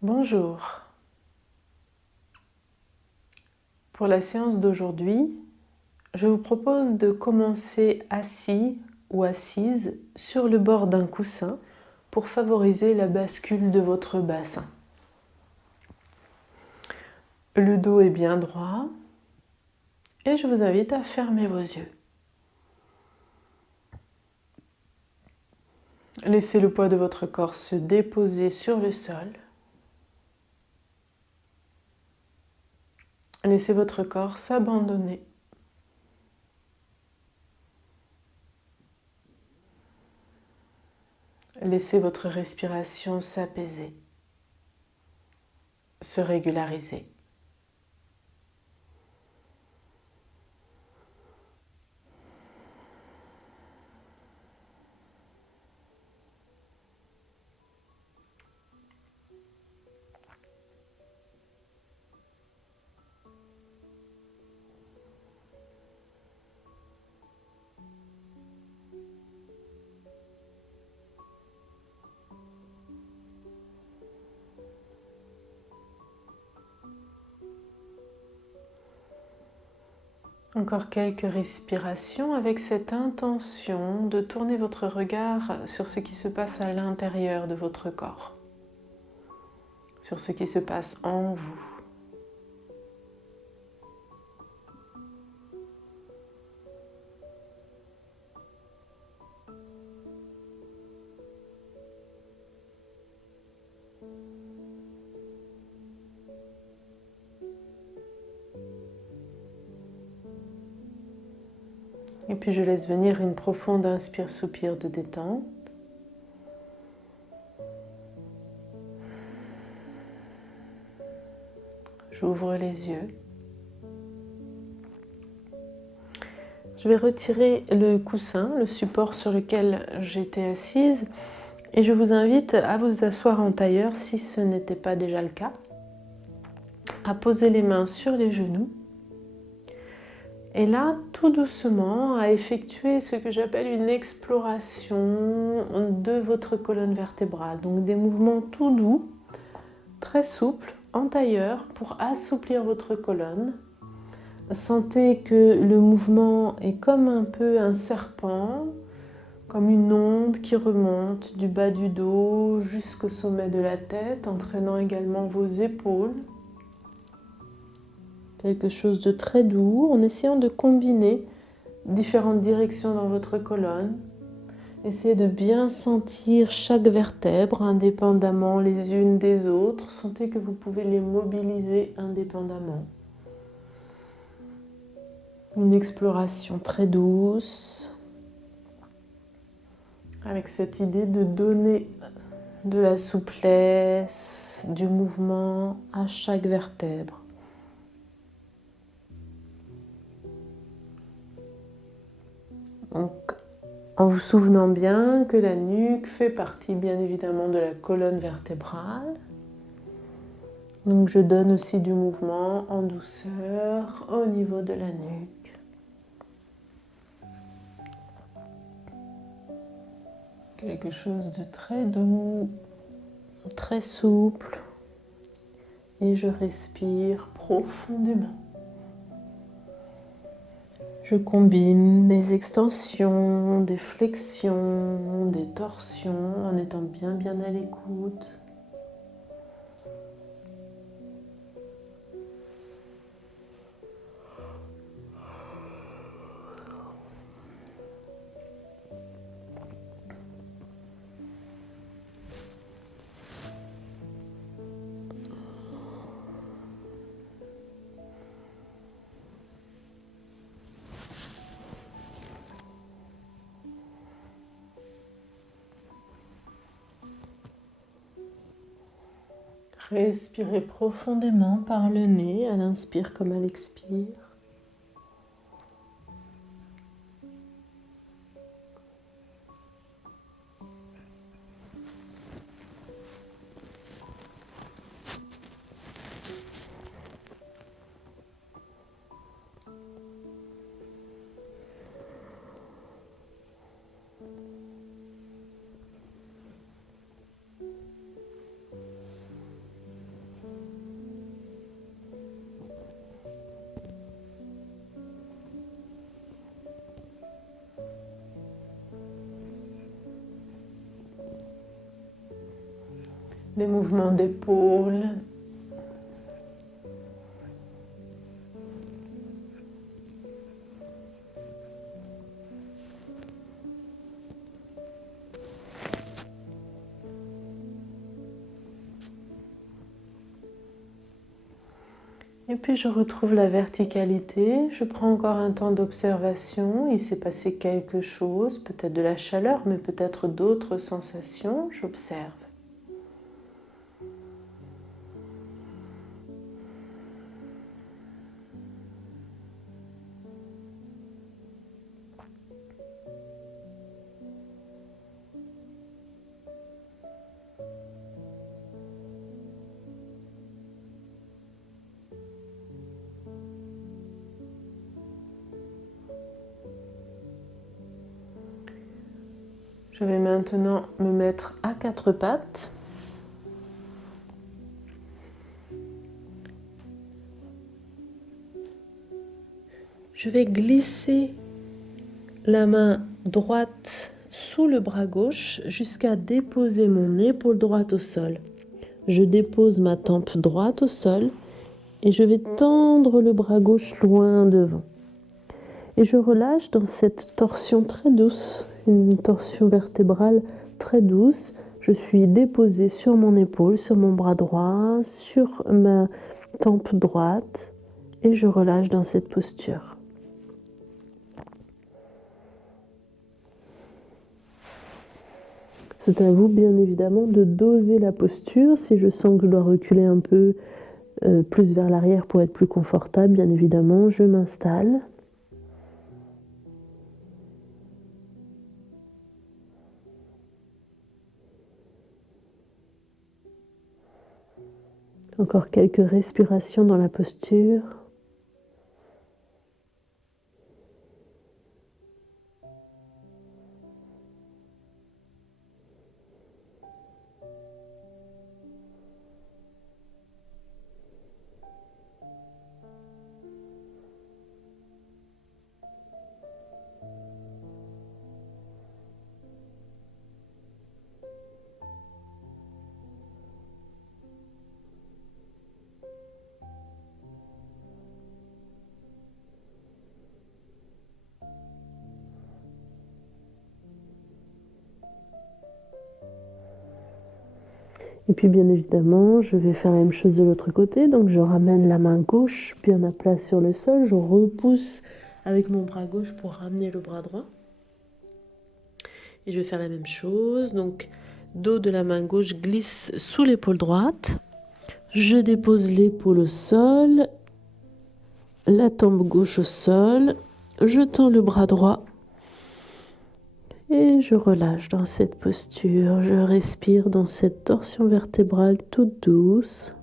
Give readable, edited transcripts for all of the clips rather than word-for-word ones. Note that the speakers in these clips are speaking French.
Bonjour. Pour la séance d'aujourd'hui, je vous propose de commencer assis ou assise sur le bord d'un coussin pour favoriser la bascule de votre bassin. Le dos est bien droit et je vous invite à fermer vos yeux. Laissez le poids de votre corps se déposer sur le sol. Laissez votre corps s'abandonner. Laissez votre respiration s'apaiser, se régulariser. Encore quelques respirations avec cette intention de tourner votre regard sur ce qui se passe à l'intérieur de votre corps, sur ce qui se passe en vous. Et puis je laisse venir une profonde inspire-soupir de détente. J'ouvre les yeux. Je vais retirer le coussin, le support sur lequel j'étais assise, et je vous invite à vous asseoir en tailleur si ce n'était pas déjà le cas, à poser les mains sur les genoux. Et là, tout doucement, à effectuer ce que j'appelle une exploration de votre colonne vertébrale. Donc des mouvements tout doux, très souples, en tailleur, pour assouplir votre colonne. Sentez que le mouvement est comme un peu un serpent, comme une onde qui remonte du bas du dos jusqu'au sommet de la tête, entraînant également vos épaules. Quelque chose de très doux, en essayant de combiner différentes directions dans votre colonne. Essayez de bien sentir chaque vertèbre indépendamment les unes des autres. Sentez que vous pouvez les mobiliser indépendamment. Une exploration très douce, avec cette idée de donner de la souplesse, du mouvement à chaque vertèbre. Donc, en vous souvenant bien que la nuque fait partie bien évidemment de la colonne vertébrale. Donc je donne aussi du mouvement en douceur au niveau de la nuque. Quelque chose de très doux, très souple. Et je respire profondément. Je combine des extensions, des flexions, des torsions en étant bien à l'écoute. Respirez profondément par le nez, à l'inspire comme à l'expire. des mouvements d'épaules. Et puis je retrouve la verticalité, je prends encore un temps d'observation, il s'est passé quelque chose, peut-être de la chaleur, mais peut-être d'autres sensations, j'observe. Je vais maintenant me mettre à quatre pattes. Je vais glisser la main droite sous le bras gauche jusqu'à déposer mon épaule droite au sol. Je dépose ma tempe droite au sol et je vais tendre le bras gauche loin devant. Et je relâche dans cette torsion très douce, une torsion vertébrale très douce. Je suis déposée sur mon épaule, sur mon bras droit, sur ma tempe droite et je relâche dans cette posture. C'est à vous, bien évidemment, de doser la posture. Si je sens que je dois reculer un peu plus vers l'arrière pour être plus confortable, bien évidemment, je m'installe. Encore quelques respirations dans la posture. Et puis bien évidemment, je vais faire la même chose de l'autre côté. Donc je ramène la main gauche bien à plat sur le sol. Je repousse avec mon bras gauche pour ramener le bras droit. Et je vais faire la même chose. Donc dos de la main gauche glisse sous l'épaule droite. Je dépose l'épaule au sol. La tempe gauche au sol. Je tends le bras droit. Et je relâche dans cette posture, je respire dans cette torsion vertébrale toute douce.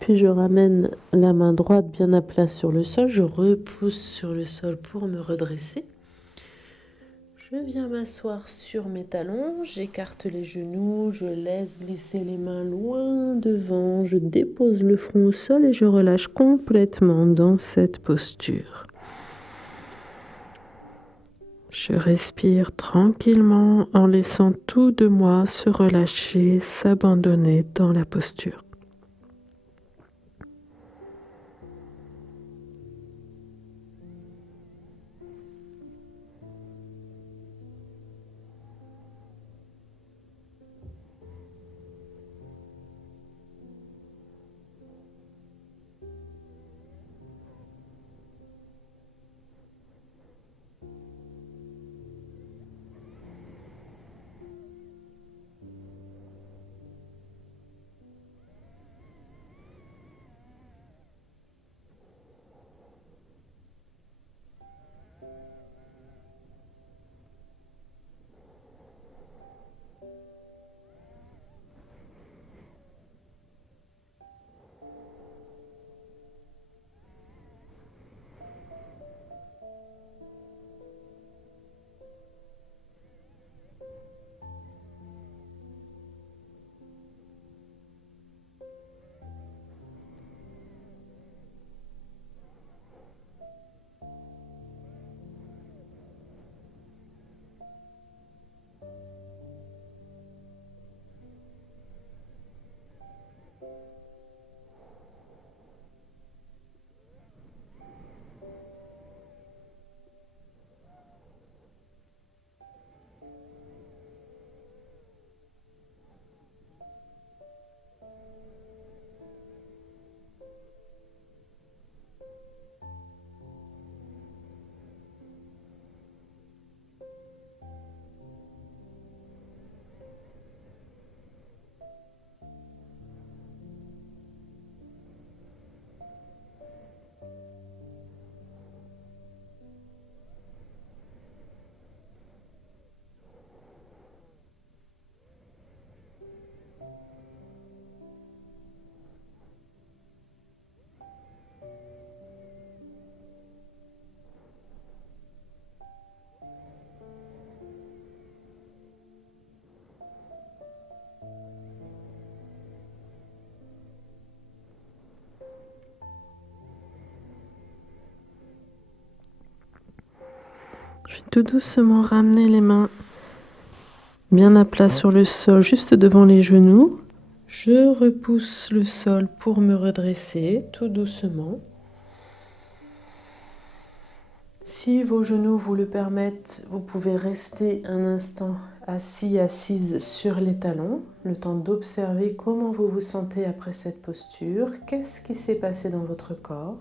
Puis je ramène la main droite bien à plat sur le sol, je repousse sur le sol pour me redresser. Je viens m'asseoir sur mes talons, j'écarte les genoux, je laisse glisser les mains loin devant, je dépose le front au sol et je relâche complètement dans cette posture. Je respire tranquillement en laissant tout de moi se relâcher, s'abandonner dans la posture. Tout doucement, ramenez les mains bien à plat sur le sol, juste devant les genoux. Je repousse le sol pour me redresser, tout doucement. Si vos genoux vous le permettent, vous pouvez rester un instant assis, assise sur les talons, le temps d'observer comment vous vous sentez après cette posture. Qu'est-ce qui s'est passé dans votre corps ?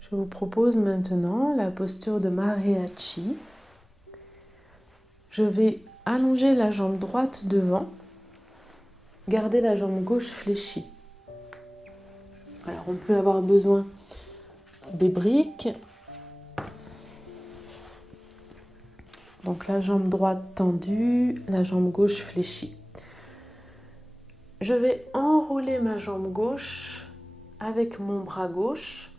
Je vous propose maintenant la posture de Mariachi. Je vais allonger la jambe droite devant, garder la jambe gauche fléchie. Alors on peut avoir besoin des briques. Donc la jambe droite tendue, la jambe gauche fléchie. Je vais enrouler ma jambe gauche avec mon bras gauche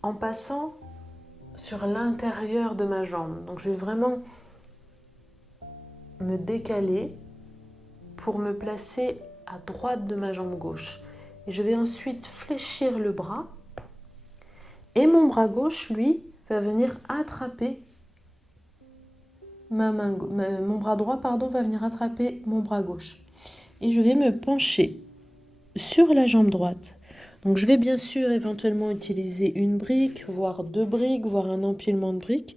en passant sur l'intérieur de ma jambe. Donc je vais vraiment me décaler pour me placer à droite de ma jambe gauche. Et je vais ensuite fléchir le bras et mon bras gauche, lui, va venir attraper mon bras droit, va venir attraper mon bras gauche. Et je vais me pencher sur la jambe droite. Donc je vais bien sûr éventuellement utiliser une brique, voire deux briques, voire un empilement de briques.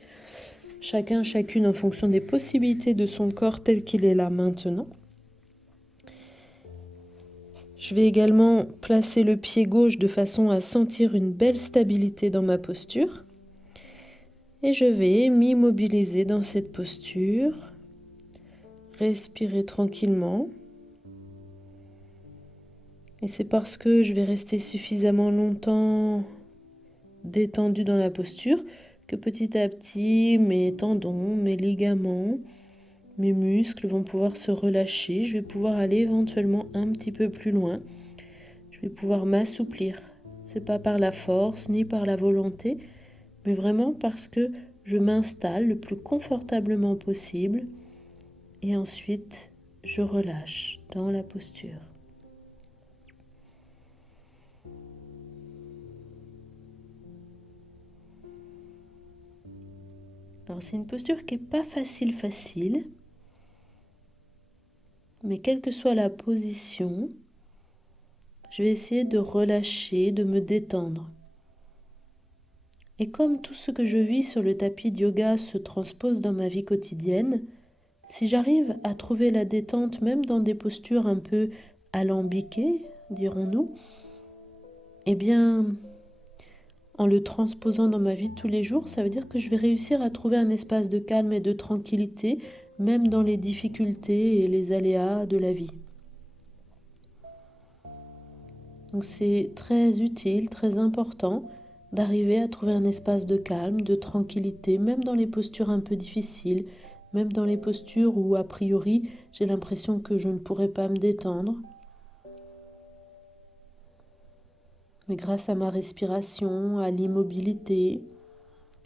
Chacune en fonction des possibilités de son corps tel qu'il est là maintenant. Je vais également placer le pied gauche de façon à sentir une belle stabilité dans ma posture. Et je vais m'immobiliser dans cette posture. Respirer tranquillement. Et c'est parce que je vais rester suffisamment longtemps détendu dans la posture que petit à petit mes tendons, mes ligaments, mes muscles vont pouvoir se relâcher. Je vais pouvoir aller éventuellement un petit peu plus loin. Je vais pouvoir m'assouplir. C'est pas par la force ni par la volonté, mais vraiment parce que je m'installe le plus confortablement possible et ensuite je relâche dans la posture. Alors c'est une posture qui n'est pas facile, mais quelle que soit la position, je vais essayer de relâcher, de me détendre. Et comme tout ce que je vis sur le tapis de yoga se transpose dans ma vie quotidienne, si j'arrive à trouver la détente même dans des postures un peu alambiquées, dirons-nous, eh bien, en le transposant dans ma vie de tous les jours, ça veut dire que je vais réussir à trouver un espace de calme et de tranquillité, même dans les difficultés et les aléas de la vie. Donc c'est très utile, très important d'arriver à trouver un espace de calme, de tranquillité, même dans les postures un peu difficiles, même dans les postures où a priori j'ai l'impression que je ne pourrais pas me détendre. Mais grâce à ma respiration, à l'immobilité,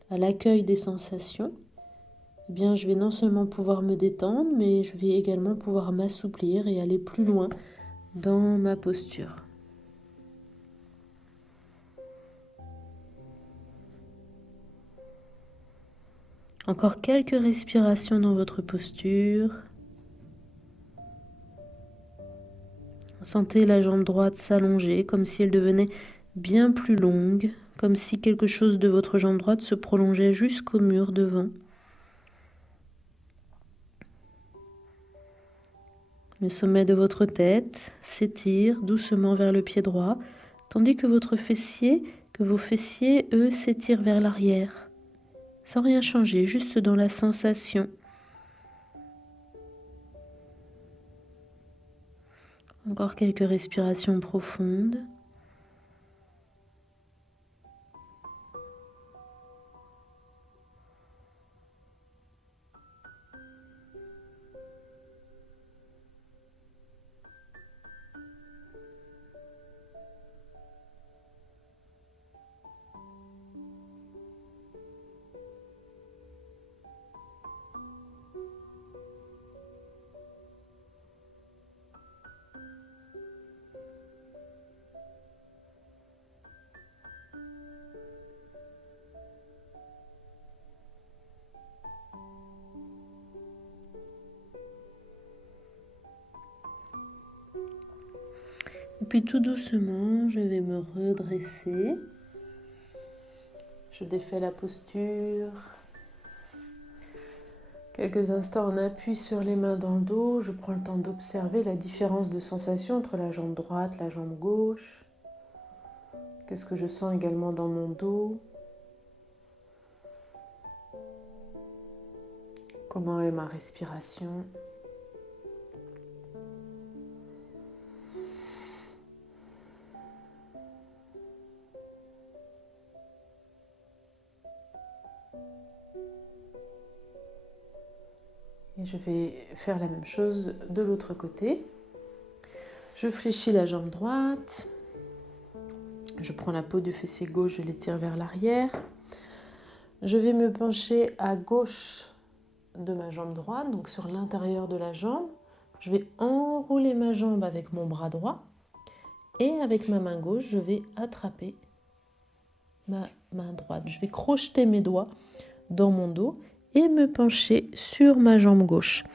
à l'accueil des sensations, eh bien, je vais non seulement pouvoir me détendre, mais je vais également pouvoir m'assouplir et aller plus loin dans ma posture. Encore quelques respirations dans votre posture. Sentez la jambe droite s'allonger comme si elle devenait bien plus longue, comme si quelque chose de votre jambe droite se prolongeait jusqu'au mur devant. Le sommet de votre tête s'étire doucement vers le pied droit, tandis que vos fessiers, eux, s'étirent vers l'arrière, sans rien changer, juste dans la sensation. Encore quelques respirations profondes. Et puis tout doucement, je vais me redresser. Je défais la posture. Quelques instants en appui sur les mains dans le dos. Je prends le temps d'observer la différence de sensation entre la jambe droite, la jambe gauche. Qu'est-ce que je sens également dans mon dos? Comment est ma respiration? Et je vais faire la même chose de l'autre côté. Je fléchis la jambe droite. Je prends la peau du fessier gauche, je l'étire vers l'arrière. Je vais me pencher à gauche de ma jambe droite, donc sur l'intérieur de la jambe. Je vais enrouler ma jambe avec mon bras droit. Et avec ma main gauche, je vais attraper ma main droite. Je vais crocheter mes doigts dans mon dos et me pencher sur ma jambe gauche.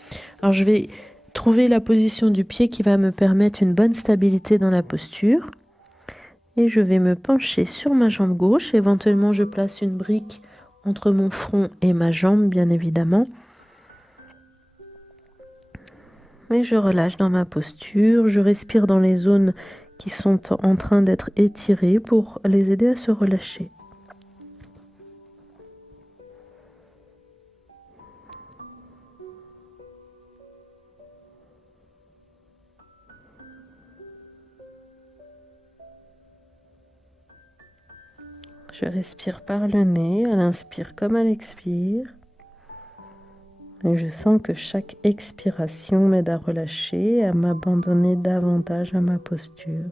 Alors je vais trouver la position du pied qui va me permettre une bonne stabilité dans la posture. Et je vais me pencher sur ma jambe gauche. Éventuellement, je place une brique entre mon front et ma jambe, bien évidemment. Et je relâche dans ma posture. Je respire dans les zones qui sont en train d'être étirées pour les aider à se relâcher. Je respire par le nez, à l'inspire comme à l'expire. Et je sens que chaque expiration m'aide à relâcher, à m'abandonner davantage à ma posture.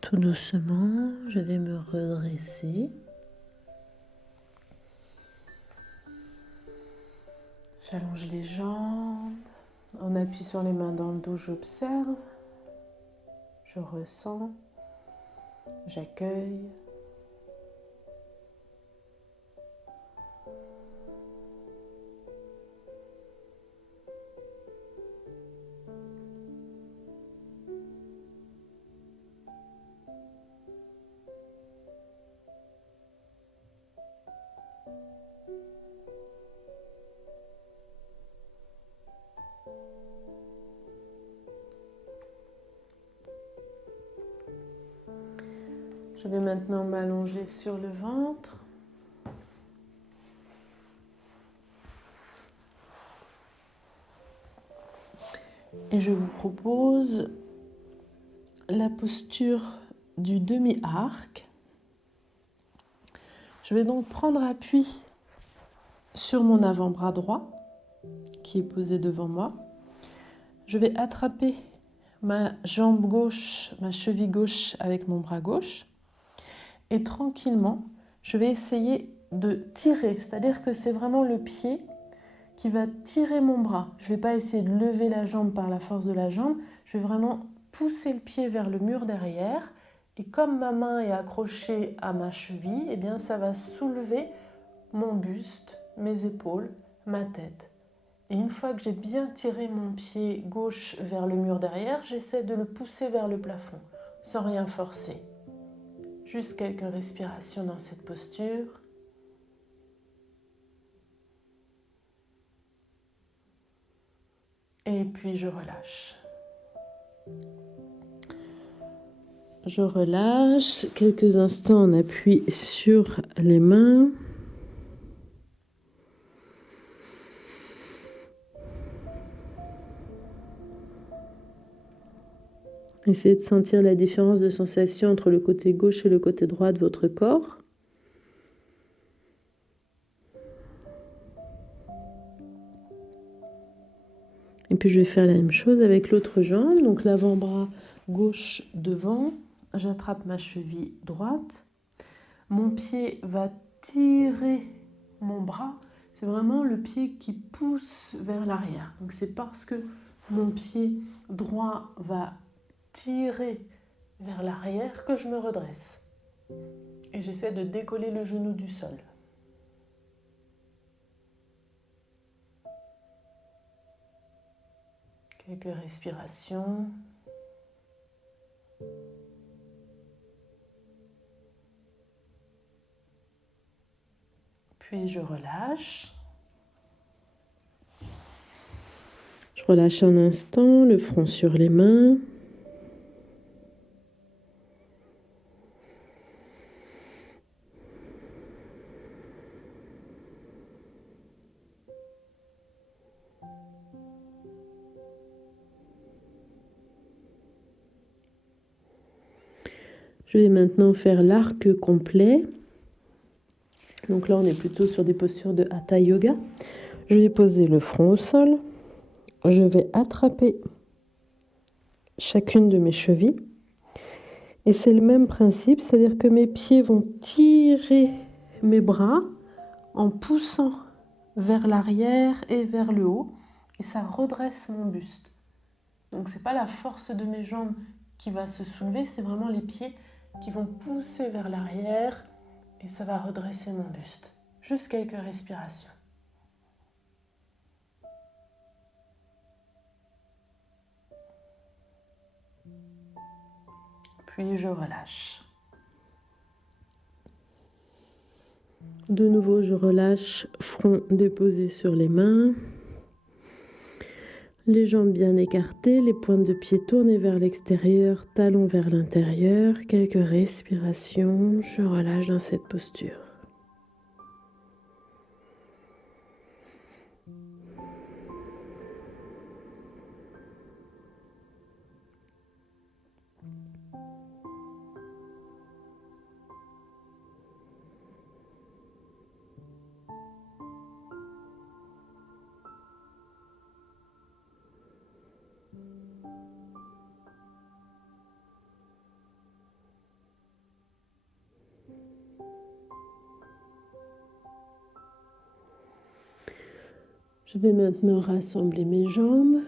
Tout doucement, je vais me redresser. J'allonge les jambes. En appui sur les mains dans le dos, j'observe. Je ressens. J'accueille. Je vais maintenant m'allonger sur le ventre. Et je vous propose la posture du demi-arc. Je vais donc prendre appui sur mon avant-bras droit qui est posé devant moi. Je vais attraper ma jambe gauche, ma cheville gauche avec mon bras gauche et tranquillement, je vais essayer de tirer, c'est-à-dire que c'est vraiment le pied qui va tirer mon bras. Je ne vais pas essayer de lever la jambe par la force de la jambe, je vais vraiment pousser le pied vers le mur derrière et comme ma main est accrochée à ma cheville, eh bien ça va soulever mon buste, mes épaules, ma tête. Et une fois que j'ai bien tiré mon pied gauche vers le mur derrière, j'essaie de le pousser vers le plafond, sans rien forcer. Juste quelques respirations dans cette posture. Et puis je relâche. Je relâche quelques instants en appui sur les mains. Essayez de sentir la différence de sensation entre le côté gauche et le côté droit de votre corps. Et puis je vais faire la même chose avec l'autre jambe. Donc l'avant-bras gauche devant, j'attrape ma cheville droite. Mon pied va tirer mon bras. C'est vraiment le pied qui pousse vers l'arrière. Donc c'est parce que mon pied droit va tirer vers l'arrière que je me redresse. Et j'essaie de décoller le genou du sol. Quelques respirations. Puis je relâche. Je relâche un instant, le front sur les mains. Je vais maintenant faire l'arc complet. Donc là, on est plutôt sur des postures de Hatha Yoga. Je vais poser le front au sol. Je vais attraper chacune de mes chevilles. Et c'est le même principe, c'est-à-dire que mes pieds vont tirer mes bras en poussant vers l'arrière et vers le haut. Et ça redresse mon buste. Donc ce n'est pas la force de mes jambes qui va se soulever, c'est vraiment les pieds qui vont pousser vers l'arrière et ça va redresser mon buste. Juste quelques respirations. Puis je relâche. De nouveau, je relâche, front déposé sur les mains. Les jambes bien écartées, les pointes de pied tournées vers l'extérieur, talons vers l'intérieur. Quelques respirations, je relâche dans cette posture. Je vais maintenant rassembler mes jambes.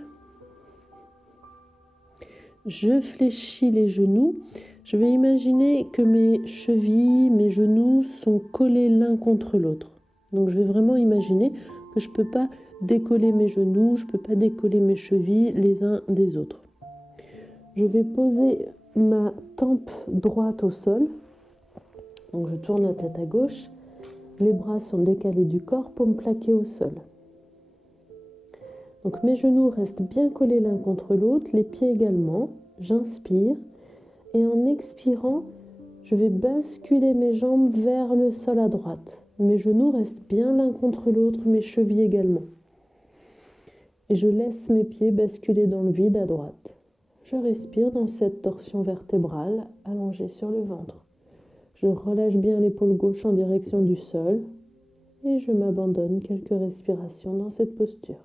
Je fléchis les genoux. Je vais imaginer que mes chevilles, mes genoux sont collés l'un contre l'autre. Donc je vais vraiment imaginer que je ne peux pas décoller mes genoux, je ne peux pas décoller mes chevilles les uns des autres. Je vais poser ma tempe droite au sol. Donc je tourne la tête à gauche. Les bras sont décalés du corps pour me plaquer au sol. Donc mes genoux restent bien collés l'un contre l'autre, les pieds également. J'inspire et en expirant, je vais basculer mes jambes vers le sol à droite. Mes genoux restent bien l'un contre l'autre, mes chevilles également. Et je laisse mes pieds basculer dans le vide à droite. Je respire dans cette torsion vertébrale allongée sur le ventre. Je relâche bien l'épaule gauche en direction du sol et je m'abandonne quelques respirations dans cette posture.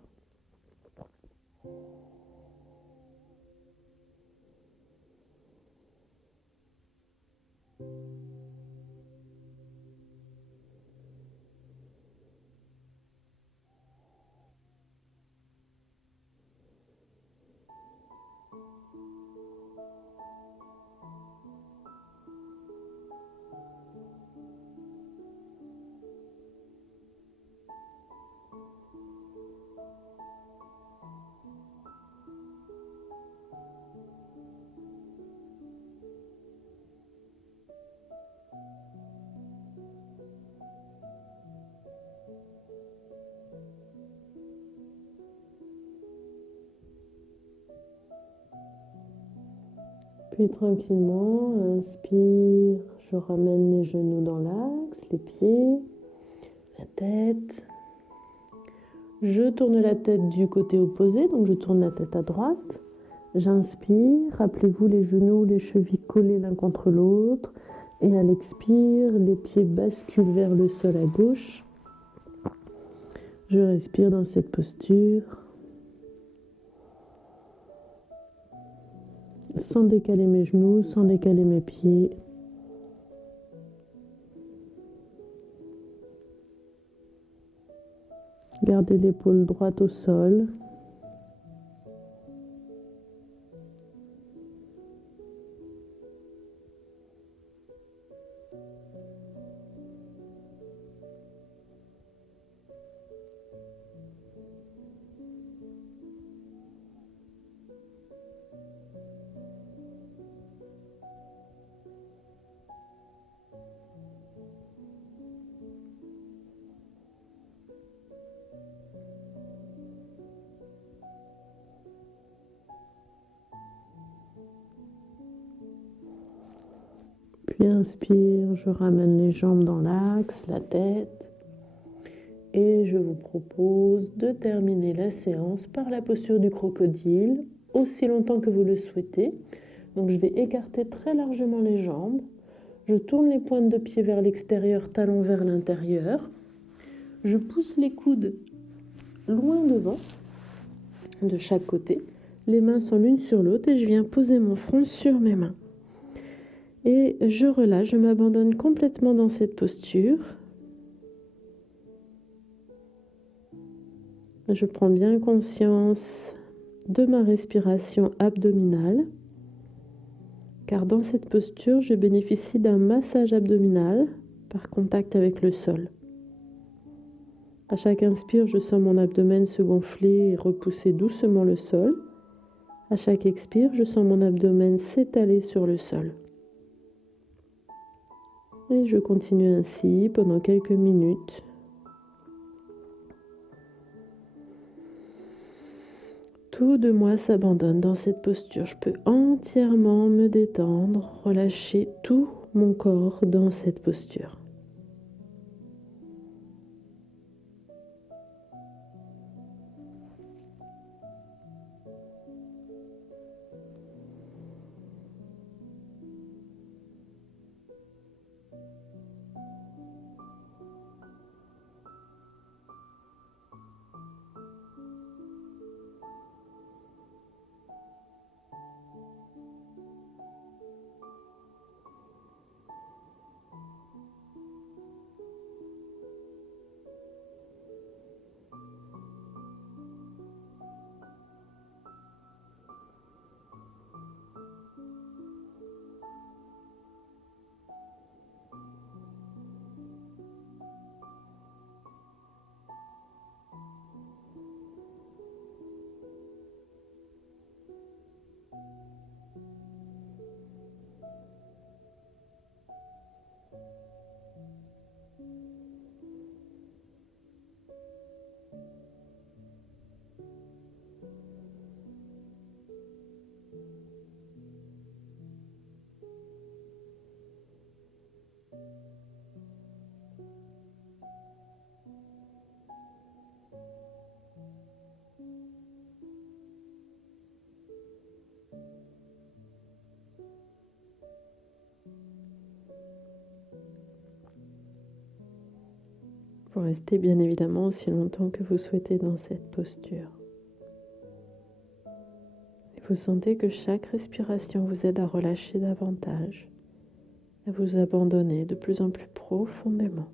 Puis tranquillement, inspire, je ramène les genoux dans l'axe, les pieds, la tête. Je tourne la tête du côté opposé, donc je tourne la tête à droite. J'inspire, rappelez-vous les genoux, les chevilles collés l'un contre l'autre. Et à l'expire, les pieds basculent vers le sol à gauche. Je respire dans cette posture. Sans décaler mes genoux, sans décaler mes pieds. Gardez l'épaule droite au sol. Puis inspire, je ramène les jambes dans l'axe, la tête. Et je vous propose de terminer la séance par la posture du crocodile, aussi longtemps que vous le souhaitez. Donc je vais écarter très largement les jambes. Je tourne les pointes de pied vers l'extérieur, talons vers l'intérieur. Je pousse les coudes loin devant, de chaque côté. Les mains sont l'une sur l'autre et je viens poser mon front sur mes mains. Et je relâche, je m'abandonne complètement dans cette posture. Je prends bien conscience de ma respiration abdominale, car dans cette posture, je bénéficie d'un massage abdominal par contact avec le sol. À chaque inspire, je sens mon abdomen se gonfler et repousser doucement le sol. À chaque expire, je sens mon abdomen s'étaler sur le sol. Et je continue ainsi pendant quelques minutes. Tout de moi s'abandonne dans cette posture. Je peux entièrement me détendre, relâcher tout mon corps dans cette posture. Pour rester bien évidemment aussi longtemps que vous souhaitez dans cette posture. Et vous sentez que chaque respiration vous aide à relâcher davantage, à vous abandonner de plus en plus profondément.